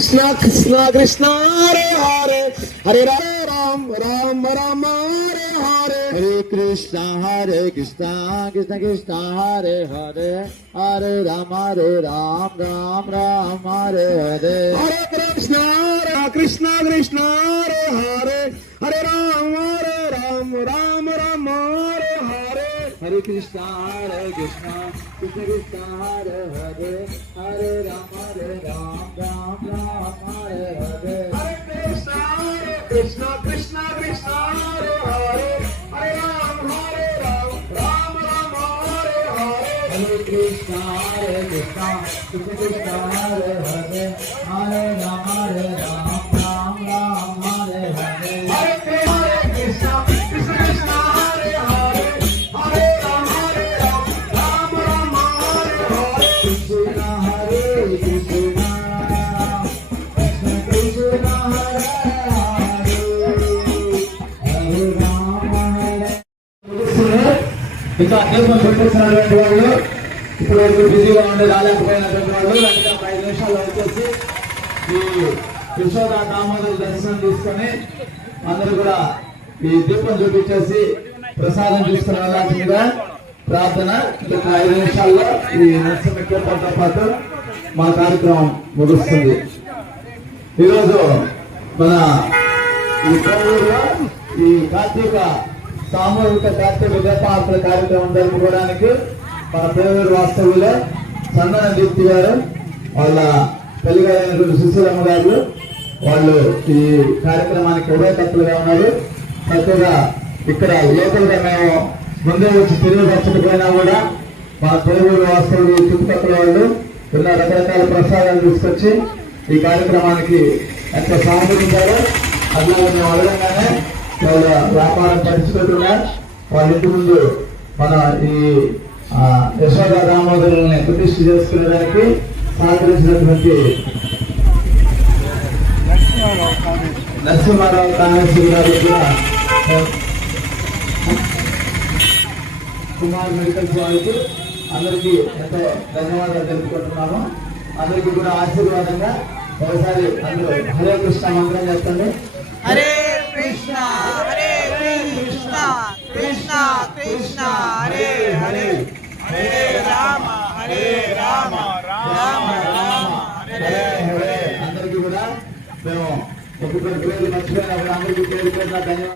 Krishna Krishna Krishna Hare Hare Hare Ram Ram Ram Hare Hare Hare Krishna Krishna Krishna Hare Hare Hare Ram Ram Ram Hare Hare Hare Krishna Krishna Krishna Hare Hare Hare Ram Ram Ram Hare Hare Hare Krishna Krishna Krishna Hare Hare Hare Ram Ram Ram Hare Hare Hare Krishna Krishna Krishna Hare Hare Hare Ram Ram Hare Hare Hare Krishna Krishna Krishna Hare Hare Hare Ram Ram Hare Hare Hare Krishna Krishna Krishna Hare Hare Hare Ram Ram Hare Hare Krishna Hare Krishna ఇంకా అధ్యక్షం పెట్టేసినటువంటి వాళ్ళు ఇప్పుడు బిజీగా ఉండి రాలేకపోయినటువంటి వాళ్ళు వెంటనే 5 నిమిషాల్లో వచ్చేసి ఈ యశోద దామోదర దర్శనం తీసుకొని అందరూ కూడా ఈ దీపం చూపించేసి ప్రసాదం తీసుకుని వెళ్ళాల్సిందిగా ప్రార్థన. ఇంకొక 5 నిమిషాల్లో ఈ నరసింహ కీర్తనతో పాటు మా కార్యక్రమం ముగుస్తుంది. ఈరోజు మన ఈ కోవూరులో ఈ కార్తీక సామూహిక కార్తీక దీపావళి కార్యక్రమం జరుపుకోవడానికి మన పేరూరు వాస్తవ్యులు చందన దీప్తి గారు వాళ్ళ తల్లిగారైనటువంటి సుశీలమ్మ గారు వాళ్ళు ఈ కార్యక్రమానికి ఉభయకర్తలుగా ఉన్నారు. చక్కగా ఇక్కడ లోకల్గా మేము ముందే వచ్చి తెలియపరచకపోయినా కూడా మన పేరూరు వాస్తవ్యులు చుట్టుపక్కల వాళ్ళు ఇలా రకరకాల ప్రసాదాలు తీసుకొచ్చి ఈ కార్యక్రమానికి ఎంత సహకరించారో అట్లాగే మేము అడగంగానే వాళ్ళ వ్యాపారం పరిచిపెట్టున్నారు. వాళ్ళ ఇంటి ముందు మన ఈ యశోద దామోదరుల్ని ప్రతిష్ఠ చేసుకునేదానికి సహకరించినటువంటి నరసింహారావు కాంగ్రెస్ గారు కూడా కుమార్ మెడికల్స్ వాళ్ళకి అందరికీ ఎంతో ధన్యవాదాలు తెలుపుకుంటున్నాము. అందరికీ కూడా ఆశీర్వాదంగా ఒకసారి అందరూ హరే కృష్ణ మంత్రం చేస్తుంది. హరే కృష్ణ హరే కృష్ణ కృష్ణ కృష్ణ హరే హరే హరే రామ రామ రామ హరే హరే. అందరికీ కూడా మేము ఒక్కొక్కరి పేరు మర్చిపోయినప్పుడు అందరికీ పేరు ధన్యవాదాలు.